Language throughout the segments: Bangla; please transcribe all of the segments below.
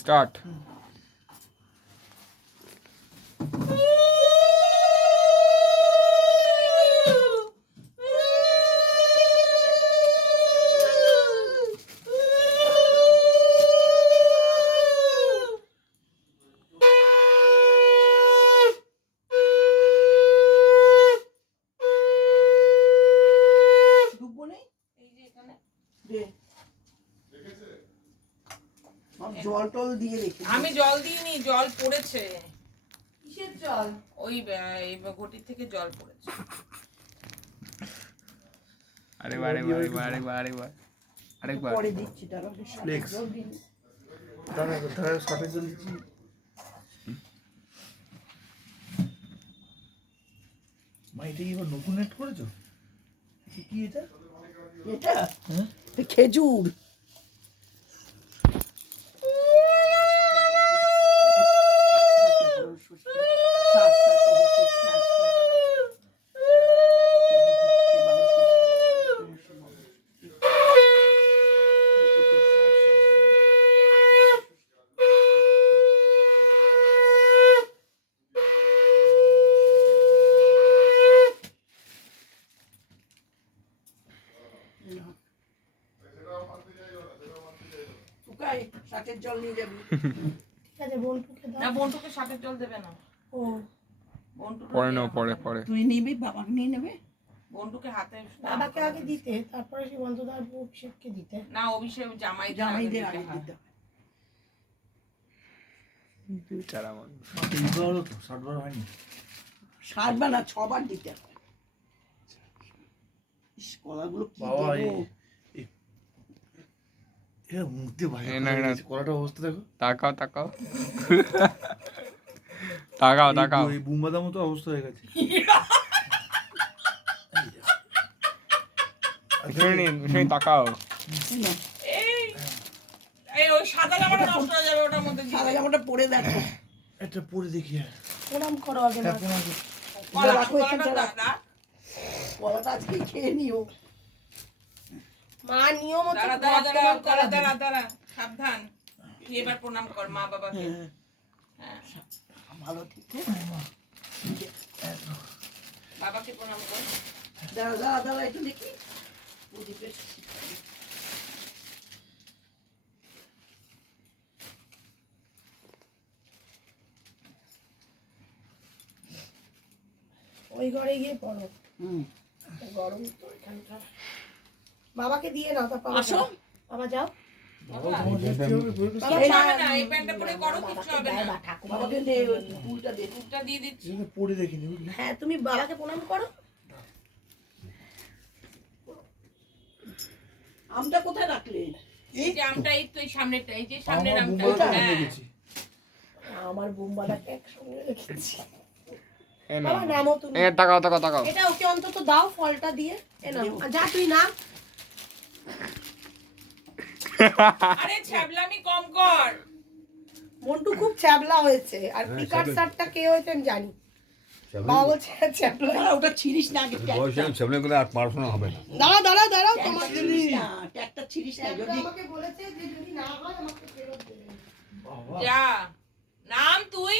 স্টার্ট। জল টল দিয়ে রেখে আমি জল দিইনি, জল পড়েছে। কিসের জল? ওই ঘটির থেকে জল পড়েছে। আরেকবার পরে দিচ্ছি দাঁড়া। ফ্লেক্স দাঁড়া সাথে জল দিচ্ছি। মা এটা কি এবার নতুন এড করেছো? কি এটা? এটা খেজুর। শাকের জল নিয়ে যাবি। ঠিক আছে, বন্টুকে দাও। না, বন্টুকে শাকের জল দেবে না। ও বন্টুকে পরে নাও, পরে তুই নিবি, বাবাকে নিয়ে নেবে। বন্টুকে হাতে বাবাকে আগে দিতে, তারপরে সীমন্তদার অভিষেককে দিতে। না, অভিষেক জামাইদের আগে দিতে হবে। বেচারা মানুষ। এইবার হলো তো 60 বার হয়নি। 7 বার না 6 বার দিতে হবে। ইস, কলাগুলো কি বাবা দেবো? এ মুখতে ভাই না, না। কলাটা অবস্থা দেখো। তাকাও এই বুমবাদার মতো অবস্থা হয়ে গেছে। শুনি তাকাও। এই ওই সাদা জামাটা নষ্ট হয়ে যাবে ওটার মধ্যে দিয়ে। সাদা জামাটা পরে দেখো। এটা পরে দেখি আর। প্রণাম করো আগে মা। কলাটা দাদা, কলাটা আজকে খেয়ে নিও। মা নিয়ম হচ্ছে দাঁড়া, সাবধান। তুই এবার প্রণাম কর মা বাবাকে। হ্যাঁ, ভালো ঠিক বাবাকে প্রণাম কর। দাঁড়া একটু দেখি। প্রদীপের ওই ঘরে গিয়ে পড়ো। গরম তো এখানটা। বাবাকে দিয়ে নাও, তারপর আসো। বাবা যাও। বাবা তোমার দেখতে হবে বই করতে। কিছু হবে না, এই প্যান্টটা পরে করো, কিচ্ছু হবে না। বাবাকে দে, ফুলটা দে। দুধটা দিয়ে দিচ্ছি। এটা পরে দেখিনি বুঝলি? হ্যাঁ, তুমি বাবাকে প্রণাম করো। আমটা কোথায় রাখলে? এই যে আমটা, এই তো এই সামনেরটা, এই যে সামনের আমার আমটা। বুমবাদা হ্যাঁ। ভুলে গেছি। আমার বোমবালাকে একসঙ্গে রেখেছি। এ না, বাবা নামো তুমি। তাকাও। এটা ওকে অন্তত দাও, ফলটা দিয়ে। এ নাও, যা তুই নাম। আরে ছ্যাবলামি কম কর। মন্টু খুব ছ্যাবলা হয়েছে, আর পিকার স্যারটা কে হয়েছে আমি জানি। বাবা বলছে ছ্যাবলা। ওটা ছিড়িস না আগে। সামনে করে আর পড়াশোনা হবে না। দাঁড়াও তোমার ট্যাগটা ছিড়িস না। যদি আমাকে বলেছে যে যদি না হয় আমাকে ফেরত দেবে। বাবা যা নাম তুই,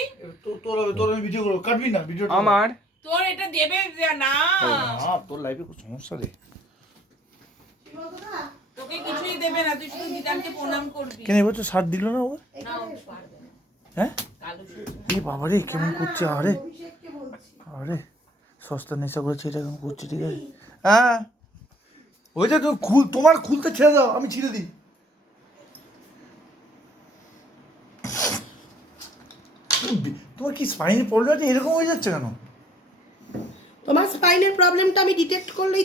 তোর আমি ভিডিও করব, কাটবি না ভিডিওটা। আমার তোর এটা দেবে না। তোর লাইফে খুব সমস্যা রে। তোকে কিছুই দেবে না, তুই শুধু দিদানকে প্রণাম করবি। কেন এবছর 60 দিল না ও? না, ও পারবে না। হ্যাঁ? কালু শুধু। এই বাবা রে কেমন করছে আরে সস্তা নেশা করেছে, এটা কেমন করছে? ঠিক আছে, হ্যাঁ ওই যে তুমি তোমার খুলতে ছেড়ে দাও, আমি ছিঁড়ে দিই। তোমার কি স্পাইনে প্রবলেম আছে? এরকম হয়ে যাচ্ছে কেন? তোমার স্পাইনের প্রবলেমটা আমি ডিটেক্ট করলেই তো